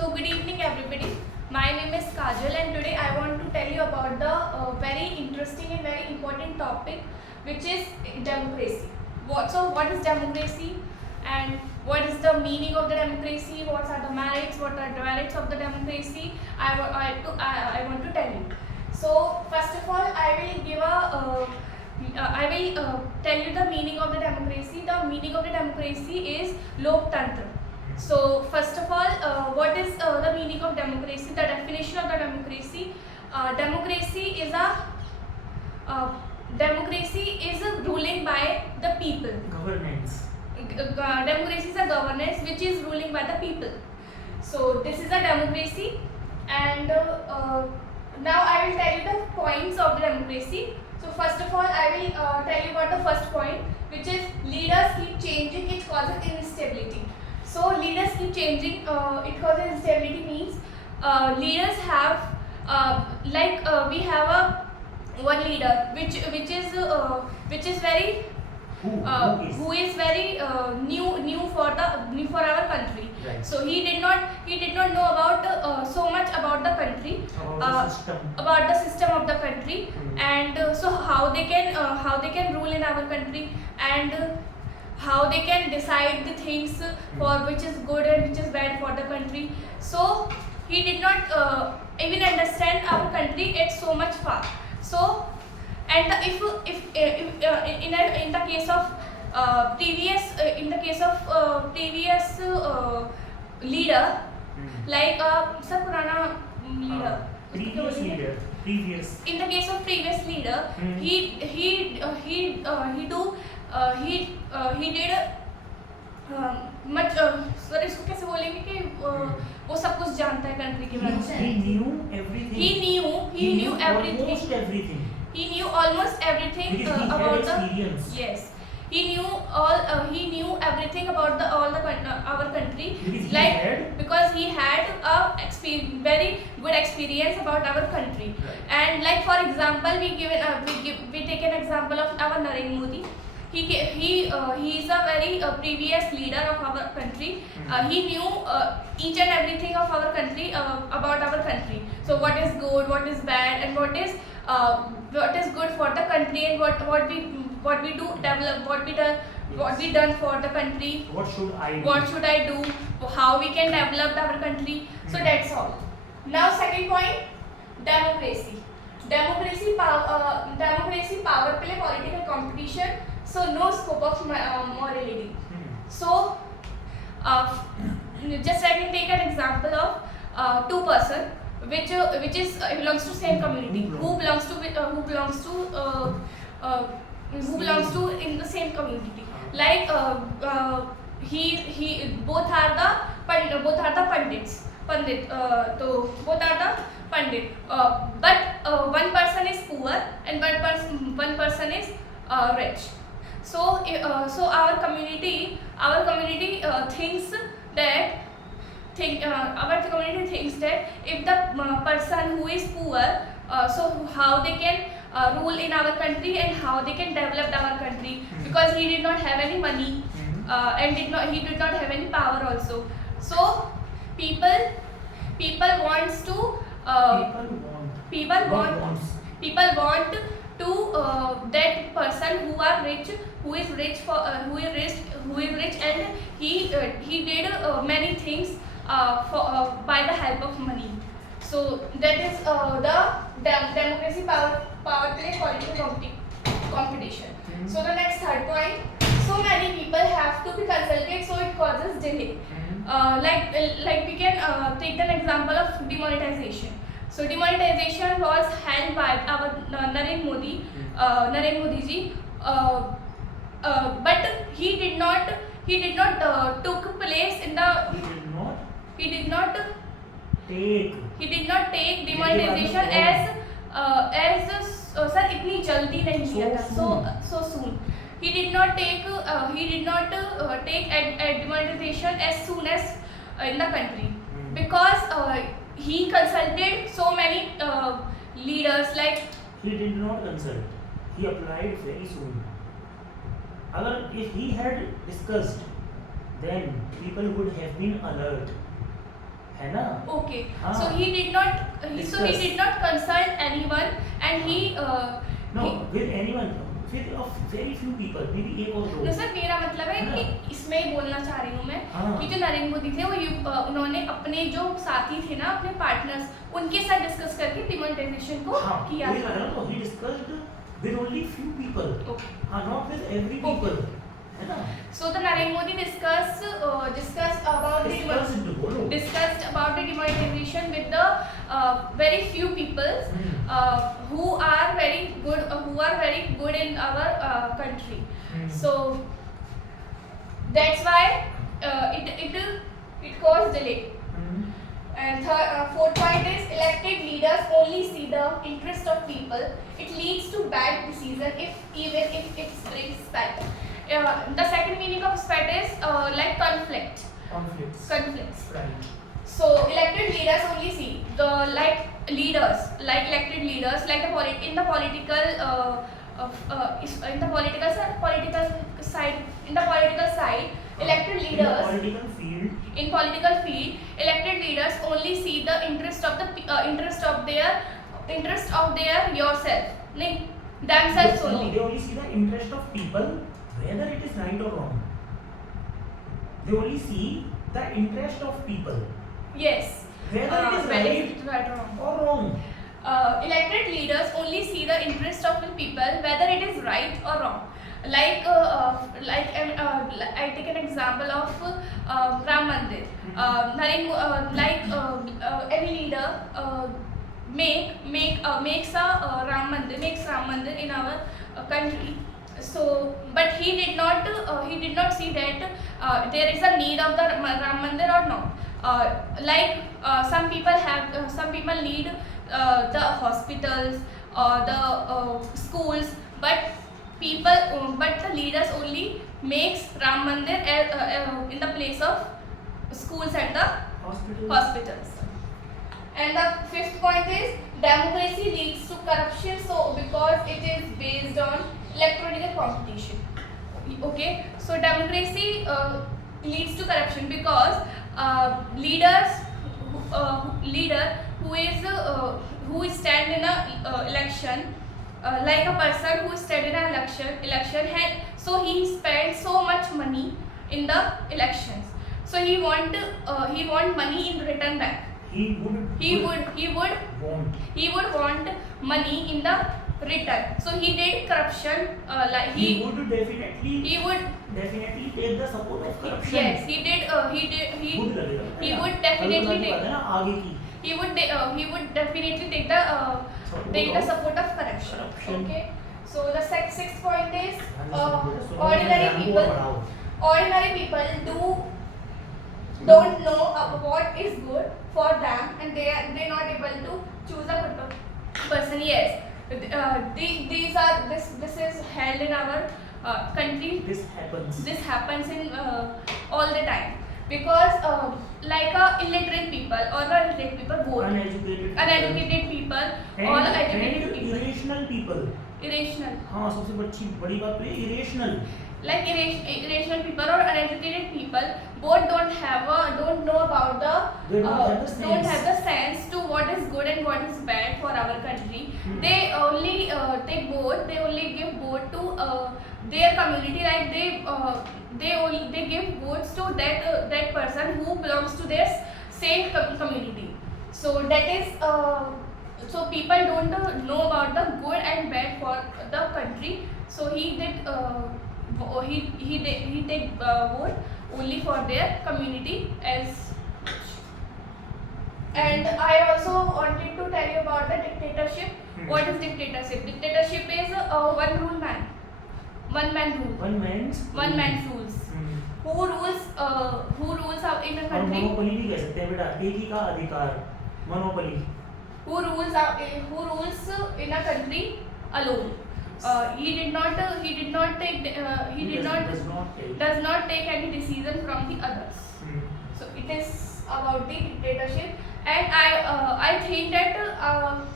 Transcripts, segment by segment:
So good evening everybody. My name is Kajal and today I want to tell you about the very interesting and very important topic which is democracy. What is democracy and what is the meaning of the democracy? What are the merits? What are the demerits of the democracy? I want to tell you. So first of all I will tell you the meaning of the democracy. The meaning of the democracy is Loktantra. So first of all, what is the meaning of democracy? The definition of the democracy. Democracy is a ruling by the people. Governance. Democracy is a governance which is ruling by the people. So this is a democracy, and now I will tell you the points of the democracy. So first of all, I will tell you about the first point, which is leaders keep changing. It causes instability. So leaders keep changing. It causes instability means leaders have we have a one leader which is very who is very new for our country. Right. So he did not know about so much about the country, about the system of the country, and so how they can rule in our country, and how they can decide the things for which is good and which is bad for the country. So he did not even understand our country at so much far. So and if in the case of previous leader, like sir purana leader, Previous. in the case of previous leader, he did much sir इसको कैसे बोलेंगे कि वो सब कुछ जानता है country के बारे में. He knew everything. He knew everything. Almost everything. He knew almost everything Because he had about experience. the yes. He knew everything about our country, Because he because he had a very good experience about our country. Right. And like for example, we take an example of our Narendra Modi. He is a very previous leader of our country. He knew each and everything of our country, about our country. So what is good, what is bad, and what is good for the country, and what we do develop, what we done for the country. What should I do? How we can develop our country. So that's all. Now second point, democracy. Democracy power play, political competition. So no scope of morality. So just I can take an example of two person which belongs to same community, who belongs to in the same community. Like he both are the pandits. So both are the pandit. But one person is poor and one person is rich. So our community thinks that if the person who is poor, so how they can rule in our country and how they can develop our country, because he did not have any money, and he did not have any power also. So people wants to people want to that person who is rich and he did many things by the help of money. So that is the democracy power play political competition. So the next third point, so many people have to be consulted, so it causes delay. Like we can take an example of demonetization. So demonetization was held by our Narendra Modi ji, but he did not took place in the. He did not take demonetization as sir इतनी जल्दी नहीं किया था, so soon. He did not take demonetization as soon as in the country, because he consulted so many leaders. Like he did not consult. He applied very soon. If he had discussed, then people would have been alert. है ना? Okay. हाँ. So he did not consult anyone, and he No, with anyone, with a very few people, maybe एक और दो. no sir, मेरा मतलब है हाँ. कि इसमें बोलना चाह रही हूँ मैं हाँ. कि जो नरेंद्र मोदी थे वो उन्होंने अपने जो साथी थे ना, अपने पार्टनर्स, उनके साथ डिस्कस करके डिमोनेटाइजेशन को हाँ, किया वही था. लग रहा तो he discussed with only few people. Okay. हाँ, not with every people. है ना? So the Narendra Modi discussed about the demonetization with the very few people who are very good in our country. So that's why it caused delay. And fourth point is elected leaders only see the interest of people. It leads to bad decision even if it brings spite. The second meaning of spite is like conflicts. Right. So elected leaders only see the elected leaders like in the political side, elected leaders in political field, elected leaders only see the interest of their yourself, like themselves No, only. they only see the interest of people, whether it is right or wrong. They only see the interest of people, Yes. whether it is right or wrong. or wrong. Elected leaders only see the interest of the people, whether it is right or wrong. I take an example of Ram Mandir. Any leader makes Ram Mandir in our country. So, but he did not see that there is a need of the Ram Mandir or not. Some people need the hospitals or the schools, but the leaders only makes Ram Mandir in the place of schools and the hospitals. And the fifth point is democracy leads to corruption. So because it is based on electoral competition. Okay, so democracy leads to corruption because leader who stand in a election, like a person who stand in an election so he spent so much money in the elections, so he want money in return back. He would want money in the return. So he did corruption. He would definitely take the support of corruption. Yes, he would definitely take the support of corruption. Okay. So the sixth point is ordinary people don't know what is good for them, and they're not able to choose a good person. Yes, this is held in our country. This happens in all the time because like illiterate people or illiterate people, both uneducated people or educated people, irrational. हाँ, सबसे बड़ी बात तो ये irrational. Like irrational people or uneducated people both don't know about don't have the sense to what is good and what is bad for our country. They only take vote. They only give vote to their community. Like they give votes to that person who belongs to their same community. So that is so people don't know about the good and bad for the country. So he take vote only for their community as. And I also wanted to tell you about the dictatorship. What is dictatorship? Dictatorship is one man rule. One man's rules. Who rules in a country? Monopoly भी कह सकते हैं बेटा, एक ही का अधिकार, monopoly. Who rules in a country alone? He does not take any decision from the others. So it is about the dictatorship, and I think that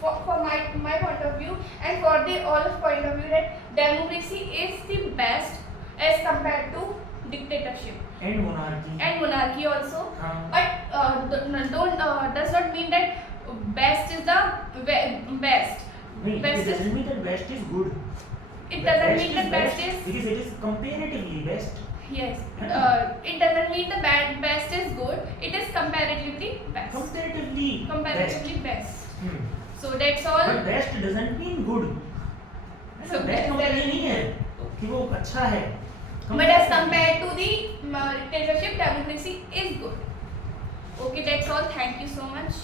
for my point of view and for the all of point of view, that democracy is the best as compared to dictatorship and monarchy also. हाँ. But don't not mean that best is the best. नहीं, Best it is- doesn't mean that best is good. It doesn't mean that best is because it is comparatively best. yes. It doesn't mean the best is good. It is comparatively best. Comparatively best. Hmm. So that's all. But best doesn't mean good. So best best- मतलब ये नहीं है कि वो अच्छा है. But as compared to the dictatorship, democracy is good. Okay, that's all. Thank you so much.